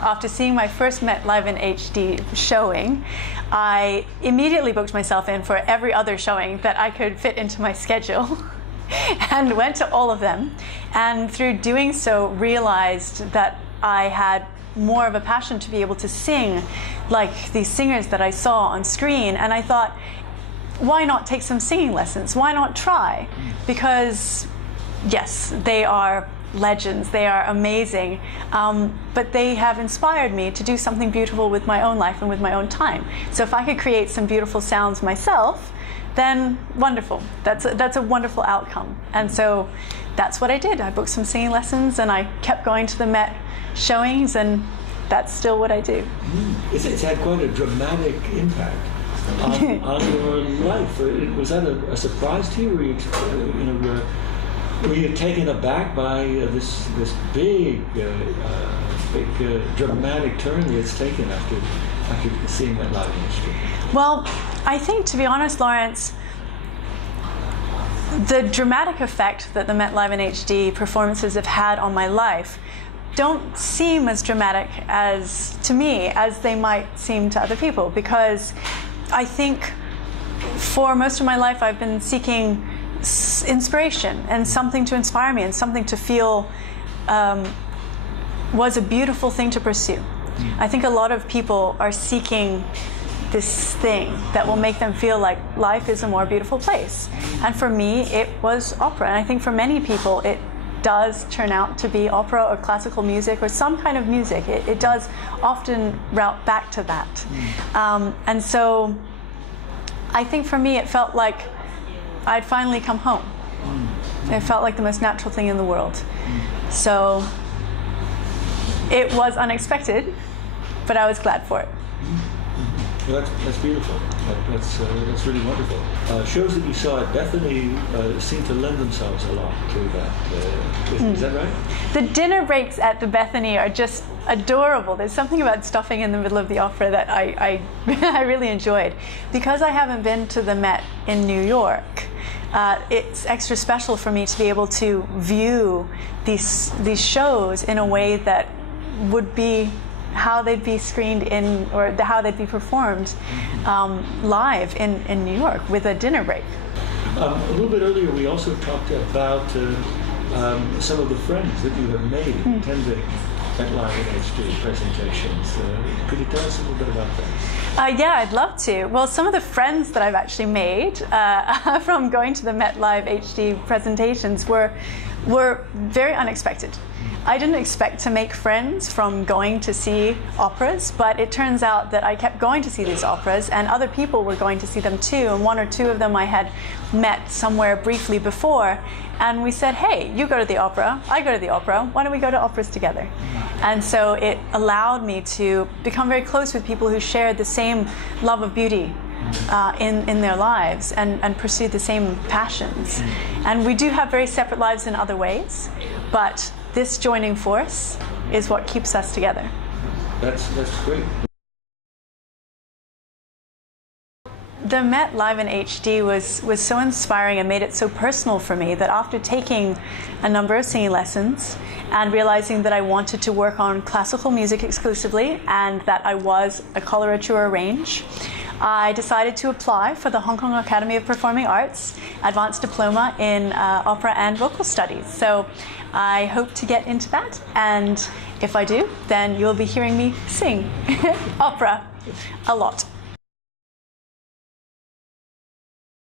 after seeing my first Met Live in HD showing, I immediately booked myself in for every other showing that I could fit into my schedule and went to all of them. And through doing so, realized that I had more of a passion to be able to sing like these singers that I saw on screen. And I thought, why not take some singing lessons? Why not try? Because yes, they are legends, they are amazing, but they have inspired me to do something beautiful with my own life and with my own time. So if I could create some beautiful sounds myself, then wonderful. That's a wonderful outcome. And so that's what I did. I booked some singing lessons and I kept going to the Met showings, and that's still what I do. It's had quite a dramatic impact on your life. Was that a surprise to you? Were you taken aback by this big dramatic turn that it's taken after seeing that live in the street? Well, I think, to be honest, Lawrence, the dramatic effect that the Met Live in HD performances have had on my life don't seem as dramatic to me as they might seem to other people, because I think for most of my life I've been seeking inspiration and something to inspire me and something to feel was a beautiful thing to pursue. I think a lot of people are seeking this thing that will make them feel like life is a more beautiful place. And for me, it was opera. And I think for many people, it does turn out to be opera or classical music or some kind of music. It does often route back to that. And so I think for me, it felt like I'd finally come home. It felt like the most natural thing in the world. So it was unexpected, but I was glad for it. Well, that's beautiful. That's really wonderful. Shows that you saw at Bethany seem to lend themselves a lot to that. Is that right? The dinner breaks at the Bethany are just adorable. There's something about stuffing in the middle of the opera that I really enjoyed. Because I haven't been to the Met in New York, it's extra special for me to be able to view these shows in a way that would be how they'd be screened in, or how they'd be performed live in New York with a dinner break. A little bit earlier, we also talked about some of the friends that you have made attending at Live in HD presentations. Could you tell us a little bit about that? Yeah, I'd love to. Well, some of the friends that I've actually made from going to the Met Live HD presentations were very unexpected. I didn't expect to make friends from going to see operas, but it turns out that I kept going to see these operas and other people were going to see them too, and one or two of them I had met somewhere briefly before, and we said, hey, you go to the opera, I go to the opera, why don't we go to operas together? And so it allowed me to become very close with people who shared the same love of beauty in their lives and pursue the same passions. And we do have very separate lives in other ways, but this joining force is what keeps us together. That's great. The Met Live in HD was so inspiring and made it so personal for me that after taking a number of singing lessons and realizing that I wanted to work on classical music exclusively and that I was a coloratura range, I decided to apply for the Hong Kong Academy of Performing Arts Advanced Diploma in Opera and Vocal Studies. So I hope to get into that, and if I do, then you'll be hearing me sing opera a lot.